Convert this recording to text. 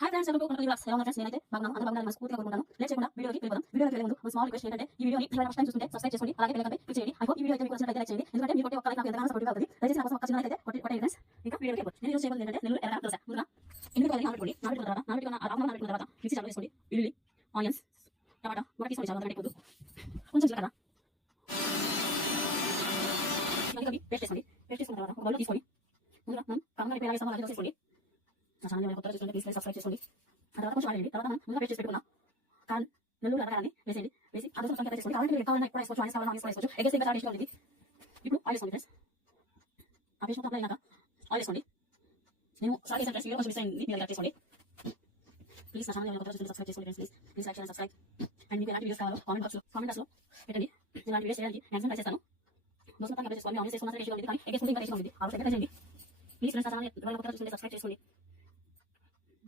Hi friends, welcome to Konakali vlogs. ఎలా ఉన్నారు friends? నేనైతే బాగున్నాను. అందరూ బాగున్నారని మనస్ఫూర్తిగా కోరుకుంటాను. లేట్ చేయకుండా వీడియోకి వెళ్ళిపోదాం. వీడియోకి వెళ్ళే ముందు ఒక స్మాల్ రిక్వెస్ట్ ఏంటంటే, ఈ వీడియోని ఎవరైనా ఫస్ట్ టైం చూస్తుంటే సబ్స్క్రైబ్ చేసుకోండి. అలాగే బెల్ ఐకాన్ పై క్లిక్ చేయండి. ఐ హోప్ ఈ వీడియో అయితే మీకు నచ్చినట్లయితే లైక్ చేయండి. ఎందుకంటే మీరు కొట్టే ఒక్క లైక్ నాకు ఎంతగానో సపోర్టివ్గా అవుతుంది. దయచేసి నా కోసం ఒక చిన్న లైక్ అయితే కొట్టండి ఫ్రెండ్స్. ఇంకా వీడియోకి వెళ్ళిపోవచ్చు. నేను ఈరోజు చేయబోయేది ఏంటంటే నెల్లూరు ఎర్రగడ్డ దోశ. ముందుగా 8 రూపాయలని నానబెట్టుకోండి. నానబెట్టుకున్న తర్వాత మిక్సీ జార్లో వేసుకోండి. ఉల్లి, ఆనియన్స్, టమాటా ఒక టీ స్పూన్ చాలు, అంతకంటే ఎక్కువ. కొంచెం జీలకర్ర, ఇవన్నీ పేస్ట్ చేసుకోండి. పేస్ట్ చేసుకున్న తర్వాత ఒక బౌల్లో తీసుకొని ముందుగా మనం కామన్ అయిపోయి అలాగే సమాధానం చేసుకోండి. నా ఛానల్ కొత్తగా చూస్తుంటే ప్లీజ్ సబ్స్క్రైబ్ చేసుకోండి. ఆ తర్వాత కొంచెం ఆడండి. తర్వాత మనం ముందుగా పేస్ట్ చేసి పెట్టుకున్నాం కారం, నెల్లూరు ఎర్రగడ్డని వేసేయండి. వేసి ఆ దోశ మొత్తం చేసుకోండి. కావాలంటే కావాలన్నా ఎక్కువ వేసుకోవచ్చు, ఆనియన్స్ కావాలన్నా ఆనియన్స్ వేసుకోవచ్చు. ఎగ్గేస్తే ఇంకా చాలా టేస్ట్గా ఉంటుంది. ఇప్పుడు ఆయిల్ వేసుకోండి ఫ్రెండ్స్. ఆ పేస్ట్ మొత్తం అప్లై అయినాక ఆయిల్ వేసుకోండి. నేను సారీ ఫ్రెండ్స్, వీడియో కొంచెం మిస్ అయింది, మీరు యాడ్ చేసుకోండి. ప్లీజ్ నా ఛానల్ కొత్తగా చూస్తుంటే సబ్స్క్రైబ్ చేసుకోండి ఫ్రెండ్స్. ప్లీజ్ లైక్ చేయండి, సబ్స్క్రైబ్. అండ్ మీకు ఎలాంటి వీడియోస్ కావాలో కామెంట్ బాక్స్లో పెట్టండి. ఇలాంటి వీడియోస్ చేయడానికి మ్యాక్సిమం ట్రై చేస్తాను. దోశ మొత్తం అప్లై చేసుకోండి. ఆనియన్స్ వేసుకున్న టేస్ట్గా ఉంటుంది, కానీ ఎగ్గేసుకుంటే ఇంకా టేస్ట్గా ఉంటుంది. ఆ రోజు ట్రై చేయండి. ప్లీజ్ ఫ్రెండ్స్, నా ఛానల్ కొత్తగా చూస్తుంటే సబ్స్క్రైబ్ చేసుకోండి.